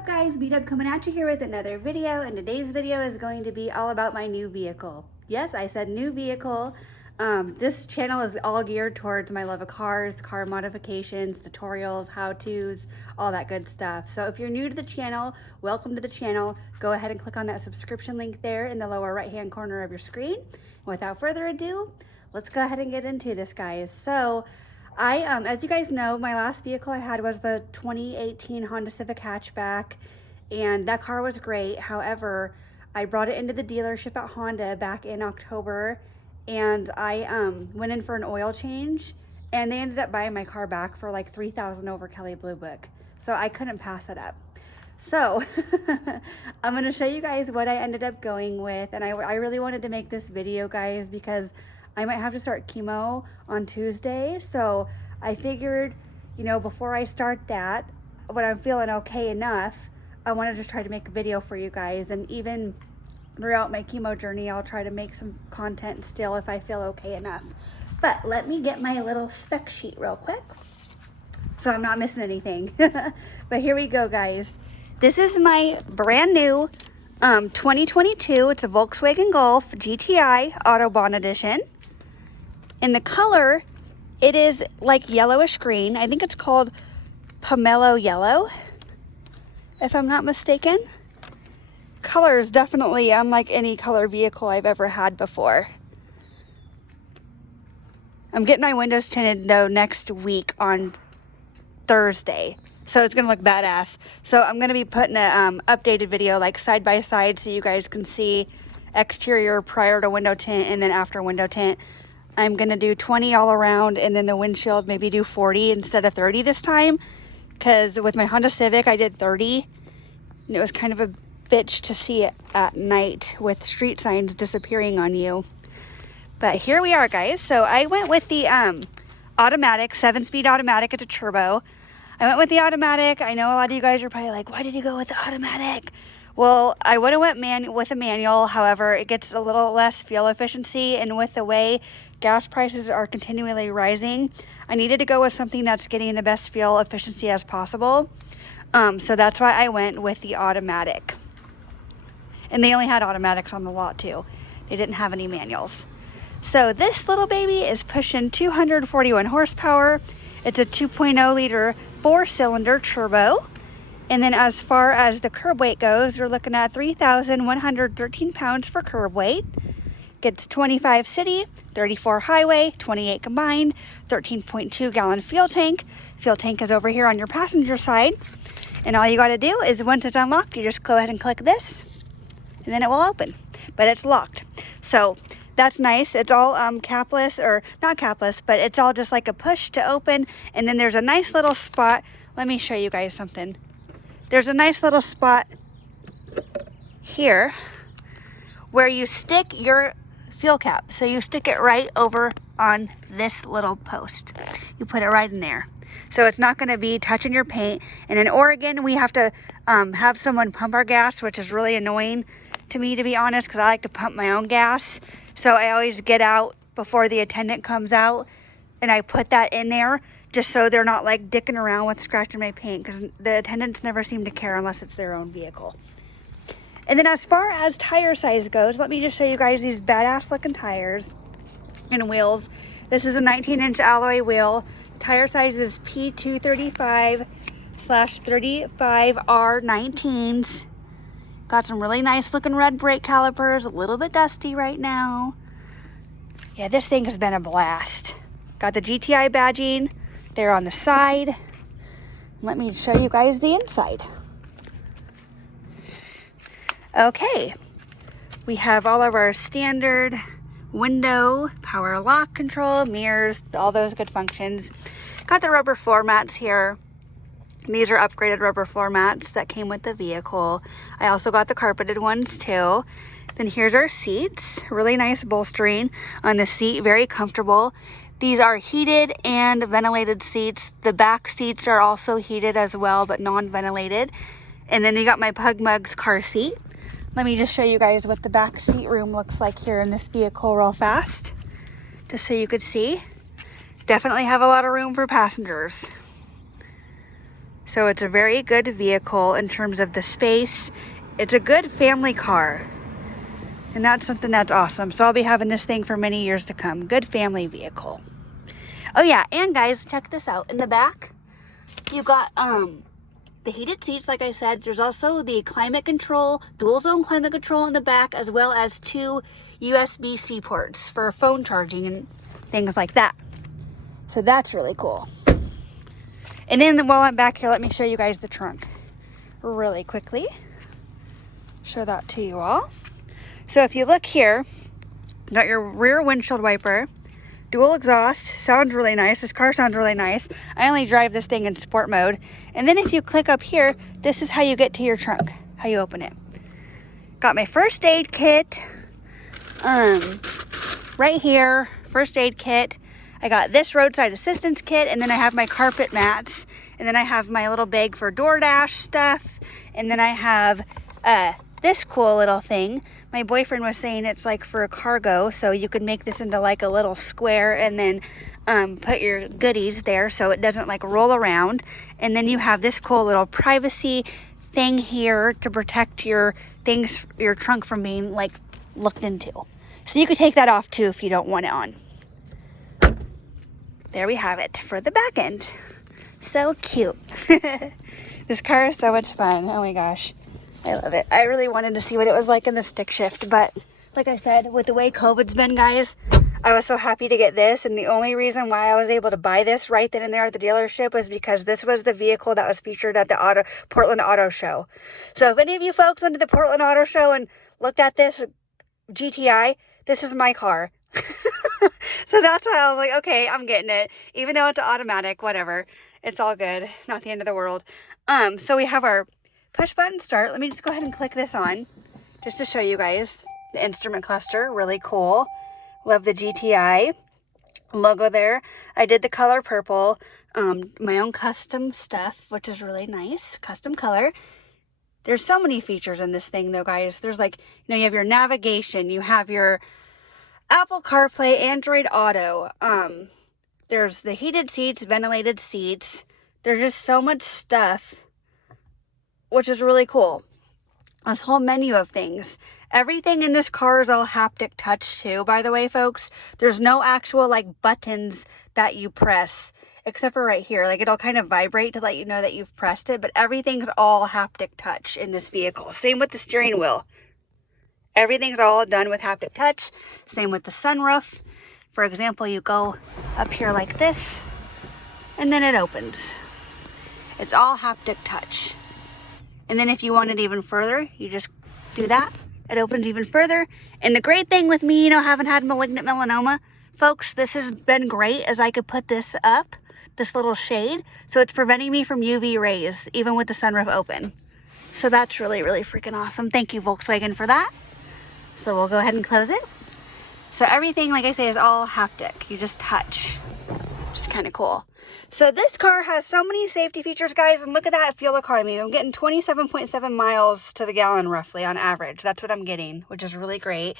up guys, B-Dub coming at you here with another video, and today's video is going to be all about my new vehicle. Yes, I said new vehicle. This channel is all geared towards my love of cars, car modifications, tutorials, how-tos, all that good stuff. So if you're new to the channel, welcome to the channel. Go ahead and click on that subscription link there in the lower right-hand corner of your screen. Without further ado, let's go ahead and get into this, guys. So as you guys know, my last vehicle I had was the 2018 Honda Civic hatchback, and that car was great. However, I brought it into the dealership at Honda back in October, and I went in for an oil change, and they ended up buying my car back for like $3,000 over Kelley Blue Book. So I couldn't pass it up. So I'm going to show you guys what I ended up going with, and I really wanted to make this video, guys, because I might have to start chemo on Tuesday, so I figured, you know, before I start that, when I'm feeling okay enough, I wanted to try to make a video for you guys. And even throughout my chemo journey, I'll try to make some content still if I feel okay enough. But let me get my little spec sheet real quick so I'm not missing anything. But here we go, guys. This is my brand new 2022, it's a Volkswagen Golf GTI Autobahn Edition. In the color, it is like yellowish green. I think it's called pomelo yellow, if I'm not mistaken. Color is definitely unlike any color vehicle I've ever had before. I'm getting my windows tinted though next week on Thursday, so it's gonna look badass. So I'm gonna be putting a updated video like side by side so you guys can see exterior prior to window tint and then after window tint. I'm gonna do 20 all around, and then the windshield maybe do 40 instead of 30 this time, because with my Honda Civic I did 30, and it was kind of a bitch to see it at night with street signs disappearing on you. But here we are, guys. So I went with the automatic, 7-speed automatic. It's a turbo. I went with the automatic. I know a lot of you guys are probably like, why did you go with the automatic? Well, I would have went with a manual. However, it gets a little less fuel efficiency, and with the way gas prices are continually rising, I needed to go with something that's getting the best fuel efficiency as possible. So that's why I went with the automatic. And they only had automatics on the lot too. They didn't have any manuals. So this little baby is pushing 241 horsepower. It's a 2.0 liter 4-cylinder turbo. And then as far as the curb weight goes, we're looking at 3,113 pounds for curb weight. Gets 25 city, 34 highway, 28 combined, 13.2 gallon fuel tank. Fuel tank is over here on your passenger side. And all you got to do is once it's unlocked, you just go ahead and click this, and then it will open. But it's locked. So that's nice. It's all capless, or not capless, but it's all just like a push to open. And then there's a nice little spot. Let me show you guys something. There's a nice little spot here where you stick your fuel cap. So you stick it right over on this little post. You put it right in there. So it's not going to be touching your paint. And in Oregon, we have to have someone pump our gas, which is really annoying to me, to be honest, because I like to pump my own gas. So I always get out before the attendant comes out, and I put that in there just so they're not like dicking around with scratching my paint, because the attendants never seem to care unless it's their own vehicle. And then as far as tire size goes, let me just show you guys these badass looking tires and wheels. This is a 19-inch alloy wheel. Tire size is P235/35R19s. Got some really nice looking red brake calipers, a little bit dusty right now. Yeah, this thing has been a blast. Got the GTI badging there on the side. Let me show you guys the inside. Okay, we have all of our standard window, power lock control, mirrors, all those good functions. Got the rubber floor mats here. These are upgraded rubber floor mats that came with the vehicle. I also got the carpeted ones too. Then here's our seats. Really nice bolstering on the seat, very comfortable. These are heated and ventilated seats. The back seats are also heated as well, but non-ventilated. And then you got my Pug Mugs car seat. Let me just show you guys what the back seat room looks like here in this vehicle real fast, just so you could see. Definitely have a lot of room for passengers. So it's a very good vehicle in terms of the space. It's a good family car. And that's something that's awesome. So I'll be having this thing for many years to come. Good family vehicle. Oh yeah, and guys, check this out. In the back, you got the heated seats, like I said. There's also the climate control, dual zone climate control in the back, as well as 2 USB-C ports for phone charging and things like that. So that's really cool. And then while I'm back here, let me show you guys the trunk really quickly. Show that to you all. So if you look here, you got your rear windshield wiper, dual exhaust, sounds really nice. This car sounds really nice. I only drive this thing in sport mode. And then if you click up here, this is how you get to your trunk, how you open it. Got my first aid kit, right here, first aid kit. I got this roadside assistance kit, and then I have my carpet mats, and then I have my little bag for DoorDash stuff, and then I have this cool little thing. My boyfriend was saying it's like for a cargo, so you could make this into like a little square and then put your goodies there so it doesn't like roll around. And then you have this cool little privacy thing here to protect your things, your trunk from being like looked into. So you could take that off too if you don't want it on. There we have it for the back end. So cute. This car is so much fun. Oh my gosh. I love it. I really wanted to see what it was like in the stick shift, but like I said, with the way COVID's been, guys, I was so happy to get this, and the only reason why I was able to buy this right then and there at the dealership was because this was the vehicle that was featured at the Portland Auto Show. So if any of you folks went to the Portland Auto Show and looked at this GTI, this was my car. So that's why I was like, okay, I'm getting it. Even though it's automatic, whatever. It's all good. Not the end of the world. So we have our push button start. Let me just go ahead and click this on just to show you guys the instrument cluster. Really cool. Love the GTI logo there. I did the color purple, my own custom stuff, which is really nice. Custom color. There's so many features in this thing though, guys. There's like, you have your navigation, you have your Apple CarPlay, Android Auto. There's the heated seats, ventilated seats. There's just so much stuff, which is really cool. This whole menu of things. Everything in this car is all haptic touch too, by the way, folks. There's no actual like buttons that you press, except for right here. Like it'll kind of vibrate to let you know that you've pressed it, but everything's all haptic touch in this vehicle. Same with the steering wheel. Everything's all done with haptic touch. Same with the sunroof. For example, you go up here like this, and then it opens. It's all haptic touch. And then if you want it even further, you just do that. It opens even further. And the great thing with me, having had malignant melanoma, folks, this has been great as I could put this up, this little shade. So it's preventing me from UV rays, even with the sunroof open. So that's really, really freaking awesome. Thank you, Volkswagen, for that. So we'll go ahead and close it. So everything, like I say, is all haptic. You just touch, which is kind of cool. So this car has so many safety features, guys, and look at that fuel economy. I'm getting 27.7 miles to the gallon roughly on average. That's what I'm getting, which is really great.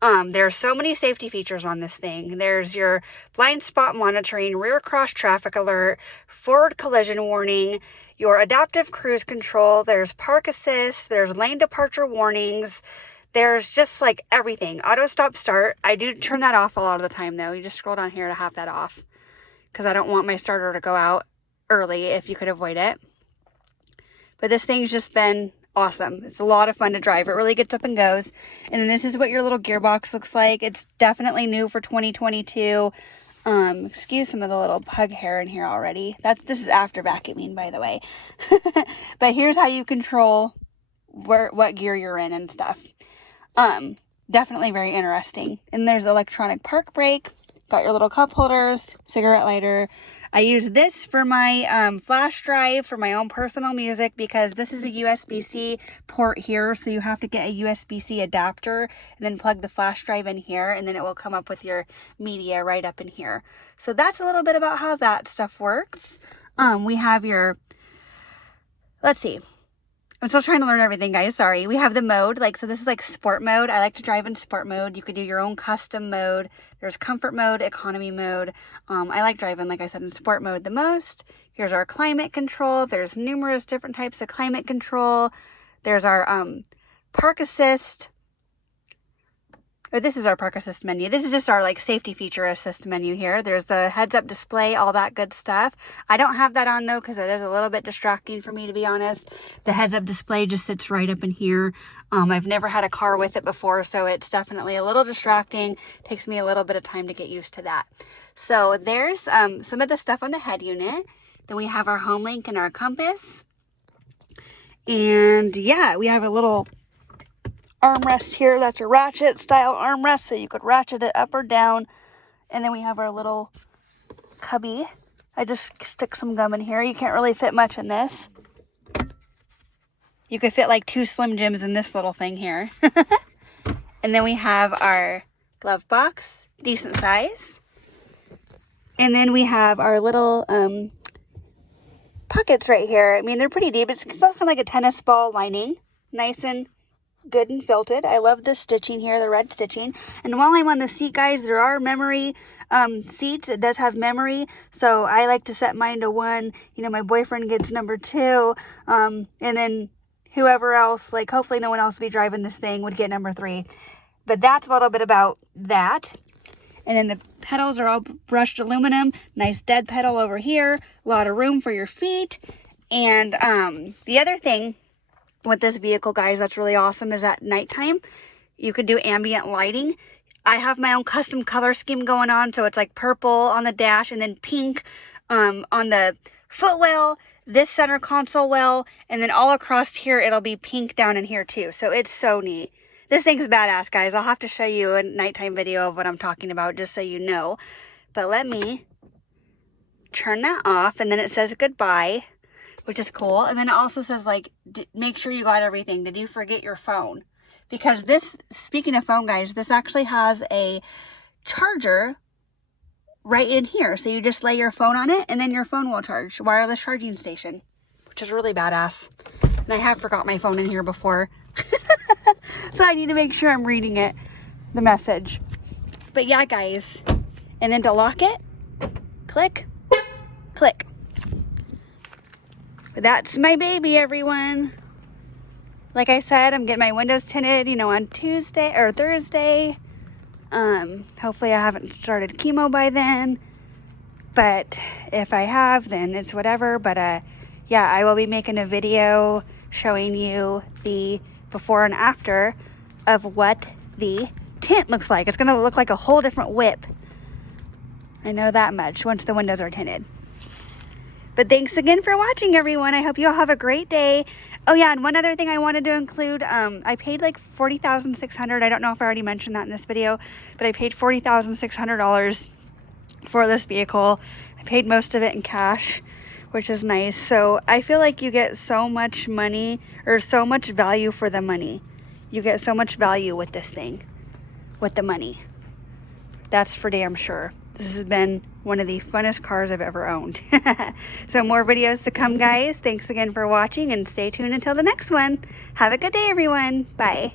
There's so many safety features on this thing. There's your blind spot monitoring, rear cross traffic alert, forward collision warning, your adaptive cruise control, there's park assist, there's lane departure warnings. There's just like everything. Auto stop start. I do turn that off a lot of the time though. You just scroll down here to have that off, because I don't want my starter to go out early if you could avoid it. But this thing's just been awesome. It's a lot of fun to drive. It really gets up and goes. And then this is what your little gearbox looks like. It's definitely new for 2022. Excuse some of the little pug hair in here already. This is after vacuuming, by the way. But here's how you control what gear you're in and stuff. Definitely very interesting. And there's electronic park brake. Got your little cup holders, cigarette lighter. I use this for my flash drive for my own personal music, because this is a USB-C port here. So you have to get a USB-C adapter and then plug the flash drive in here, and then it will come up with your media right up in here. So that's a little bit about how that stuff works. We have your, let's see. I'm still trying to learn everything, guys. Sorry. We have the mode, like, so this is like sport mode. I like to drive in sport mode. You could do your own custom mode. There's comfort mode, economy mode. I like driving, like I said, in sport mode the most. Here's our climate control. There's numerous different types of climate control. There's our park assist. Oh, this is our park assist menu. This is just our like safety feature assist menu here. There's the heads up display, all that good stuff. I don't have that on though because it is a little bit distracting for me, to be honest. The heads up display just sits right up in here. I've never had a car with it before, so it's definitely a little distracting. Takes me a little bit of time to get used to that. So there's some of the stuff on the head unit. Then we have our home link and our compass. And yeah, we have a little armrest here. That's a ratchet style armrest, so you could ratchet it up or down. And then we have our little cubby. I just stick some gum in here. You can't really fit much in this. You could fit like 2 Slim Jims in this little thing here. And then we have our glove box, decent size. And then we have our little pockets right here. I mean, they're pretty deep. It feels kind of like a tennis ball lining. Nice and good and felted. I love this stitching here, the red stitching. And while I'm on the seat, guys, there are memory seats. It does have memory, so I like to set mine to 1. You know, my boyfriend gets number 2, and then whoever else, like hopefully no one else will be driving this thing, would get number 3. But that's a little bit about that. And then the pedals are all brushed aluminum. Nice dead pedal over here. A lot of room for your feet. And the other thing with this vehicle, guys, that's really awesome is at nighttime you can do ambient lighting. I have my own custom color scheme going on, so it's like purple on the dash and then pink on the footwell, this center console well, and then all across here it'll be pink down in here too. So it's so neat. This thing's badass, guys. I'll have to show you a nighttime video of what I'm talking about just so you know. But let me turn that off, and then it says goodbye, which is cool. And then it also says, like, make sure you got everything. Did you forget your phone? Because this, speaking of phone, guys, this actually has a charger right in here. So you just lay your phone on it, and then your phone will charge. Wireless charging station, which is really badass. And I have forgot my phone in here before. So I need to make sure I'm reading it, the message. But yeah, guys. And then to lock it, click, click. That's my baby, everyone. Like I said, I'm getting my windows tinted, you know, on Tuesday or Thursday. Hopefully I haven't started chemo by then. But if I have, then it's whatever. But yeah, I will be making a video showing you the before and after of what the tint looks like. It's going to look like a whole different whip. I know that much once the windows are tinted. But thanks again for watching, everyone. I hope you all have a great day. Oh yeah, and one other thing I wanted to include, I paid like $40,600. I don't know if I already mentioned that in this video, but I paid $40,600 for this vehicle. I paid most of it in cash, which is nice. So I feel like you get so much money, or so much value for the money. You get so much value with this thing, with the money. That's for damn sure. This has been one of the funnest cars I've ever owned. So more videos to come, guys. Thanks again for watching, and stay tuned until the next one. Have a good day, everyone. Bye.